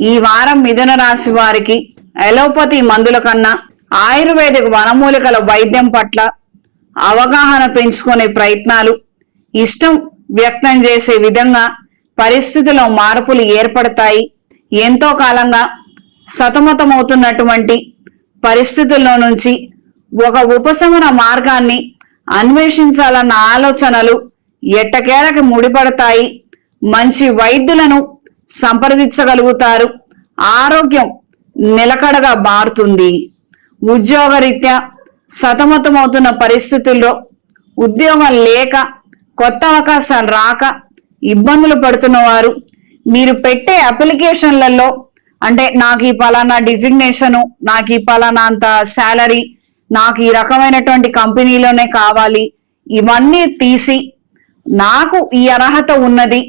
ఈ వారం మిథున రాశి వారికి ఎలోపతి మందుల కన్నా ఆయుర్వేదిక వనమూలికల వైద్యం పట్ల అవగాహన పెంచుకునే ప్రయత్నాలు ఇష్టం వ్యక్తం చేసే విధంగా పరిస్థితిలో మార్పులు ఏర్పడతాయి. ఎంతో కాలంగా సతమతమవుతున్నటువంటి పరిస్థితుల్లో నుంచి ఒక ఉపశమన మార్గాన్ని అన్వేషించాలన్న ఆలోచనలు ఎట్టకేలకి ముడిపడతాయి. మంచి వైద్యులను సంప్రదించగలుగుతారు. ఆరోగ్యం నిలకడగా మారుతుంది. ఉద్యోగరీత్యా సతమతమవుతున్న పరిస్థితుల్లో ఉద్యోగం లేక కొత్త అవకాశాలు రాక ఇబ్బందులు పడుతున్నవారు మీరు పెట్టే అప్లికేషన్లలో అంటే నాకు ఈ పలానా డిజిగ్నేషను నాకు ఈ పలానా అంత శాలరీ నాకు ఈ రకమైనటువంటి కంపెనీలోనే కావాలి ఇవన్నీ తీసి నాకు ఈ అర్హత ఉన్నది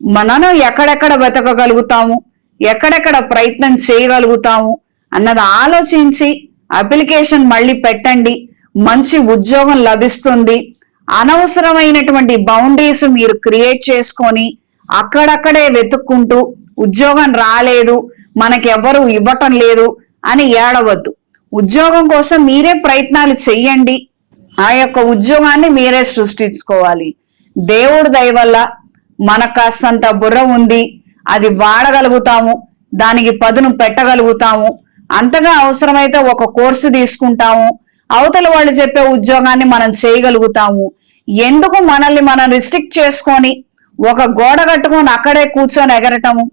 మనను ఎక్కడెక్కడ వెతకగలుగుతాము? ఎక్కడెక్కడ ప్రయత్నం చేయగలుగుతాము? అన్నది ఆలోచించి అప్లికేషన్ మళ్ళీ పెట్టండి. మంచి ఉద్యోగం లభిస్తుంది. అనవసరమైనటువంటి బౌండరీస్ మీరు క్రియేట్ చేసుకొని అక్కడక్కడే వెతుక్కుంటూ ఉద్యోగం రాలేదు మనకెవ్వరు ఇవ్వటం లేదు అని ఏడవద్దు. ఉద్యోగం కోసం మీరే ప్రయత్నాలు చెయ్యండి. ఆ యొక్క ఉద్యోగాన్ని మీరే సృష్టించుకోవాలి. దేవుడి దయ వల్ల మనకు కాస్తంత బుర్ర ఉంది. అది వాడగలుగుతాము. దానికి పదును పెట్టగలుగుతాము. అంతగా అవసరమైతే ఒక కోర్సు తీసుకుంటాము. అవతల వాళ్ళు చెప్పే ఉద్యోగాన్ని మనం చేయగలుగుతాము. ఎందుకు మనల్ని మనం రిస్ట్రిక్ట్ చేసుకొని ఒక గోడ కట్టుకొని అక్కడే కూర్చొని ఎగరటము?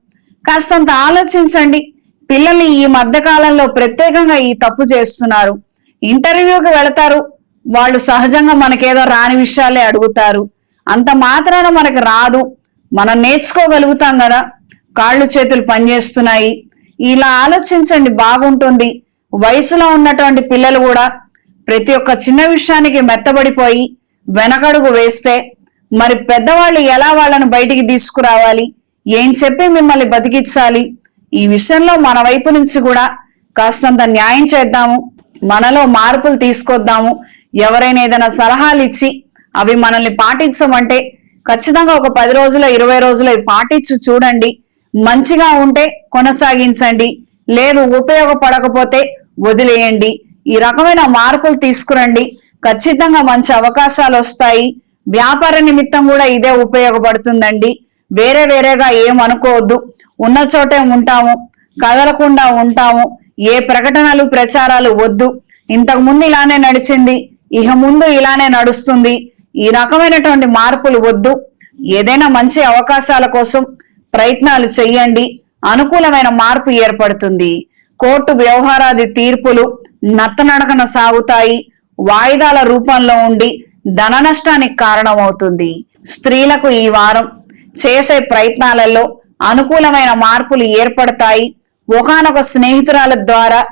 కాస్తంత ఆలోచించండి. పిల్లల్ని ఈ మధ్య కాలంలో ప్రత్యేకంగా ఈ తప్పు చేస్తున్నారు. ఇంటర్వ్యూకి వెళతారు. వాళ్ళు సహజంగా మనకేదో రాని విషయాలే అడుగుతారు. అంత మాత్రాన మనకి రాదు. మనం నేర్చుకోగలుగుతాం కదా. కాళ్ళు చేతులు పనిచేస్తున్నాయి. ఇలా ఆలోచించండి బాగుంటుంది. వయసులో ఉన్నటువంటి పిల్లలు కూడా ప్రతి ఒక్క చిన్న విషయానికి మెత్తబడిపోయి వెనకడుగు వేస్తే మరి పెద్దవాళ్ళు ఎలా వాళ్ళని బయటికి తీసుకురావాలి? ఏం చెప్పి మిమ్మల్ని బతికించాలి? ఈ విషయంలో మన వైపు నుంచి కూడా కాస్తంత న్యాయం చేద్దాము. మనలో మార్పులు తీసుకొద్దాము. ఎవరైనా ఏదైనా సలహాలు ఇచ్చి అవి మనల్ని పాటించమంటే ఖచ్చితంగా ఒక పది రోజుల ఇరవై రోజులు పాటించు పాటించి చూడండి. మంచిగా ఉంటే కొనసాగించండి. లేదు ఉపయోగపడకపోతే వదిలేయండి. ఈ రకమైన మార్పులు తీసుకురండి. ఖచ్చితంగా మంచి అవకాశాలు వస్తాయి. వ్యాపార నిమిత్తం కూడా ఇదే ఉపయోగపడుతుందండి. వేరే వేరేగా ఏం అనుకోవద్దు. ఉన్న చోటే ఉంటాము. కదలకుండా ఉంటాము. ఏ ప్రకటనలు ప్రచారాలు వద్దు. ఇంతకు ముందు ఇలానే నడిచింది. ఇక ముందు ఇలానే నడుస్తుంది. ఈ రకమైనటువంటి మార్పులు వద్దు. ఏదైనా మంచి అవకాశాల కోసం ప్రయత్నాలు చెయ్యండి. అనుకూలమైన మార్పు ఏర్పడుతుంది. కోర్టు వ్యవహారాది తీర్పులు నత్తనడకన సాగుతాయి. వాయిదాల రూపంలో ఉండి ధన నష్టానికి కారణమవుతుంది. స్త్రీలకు ఈ వారం చేసే ప్రయత్నాలలో అనుకూలమైన మార్పులు ఏర్పడతాయి. ఒకనొక స్నేహితురాల ద్వారా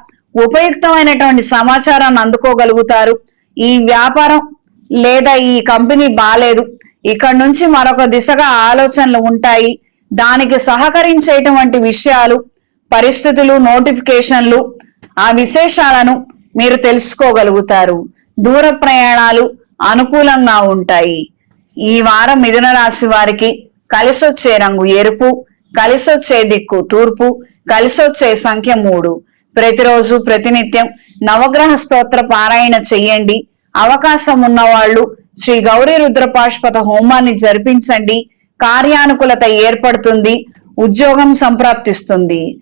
ఉపయుక్తమైనటువంటి సమాచారాన్ని అందుకోగలుగుతారు. ఈ వ్యాపారం లేదా ఈ కంపెనీ బాలేదు. ఇక్కడ నుంచి మరొక దిశగా ఆలోచనలు ఉంటాయి. దానికి సహకరించేటువంటి విషయాలు పరిస్థితులు నోటిఫికేషన్లు ఆ విశేషాలను మీరు తెలుసుకోగలుగుతారు. దూర ప్రయాణాలు అనుకూలంగా ఉంటాయి. ఈ వారం మిథున రాశి వారికి కలిసొచ్చే రంగు ఎరుపు కలిసొచ్చే దిక్కు తూర్పు కలిసొచ్చే సంఖ్య మూడు. ప్రతిరోజు ప్రతినిత్యం నవగ్రహ స్తోత్ర పారాయణ చెయ్యండి. అవకాశం ఉన్న వాళ్ళు శ్రీ గౌరీ రుద్రపాష్పత హోమాన్ని జరిపించండి. కార్యానుకూలత ఏర్పడుతుంది. ఉద్యోగం సంప్రాప్తిస్తుంది.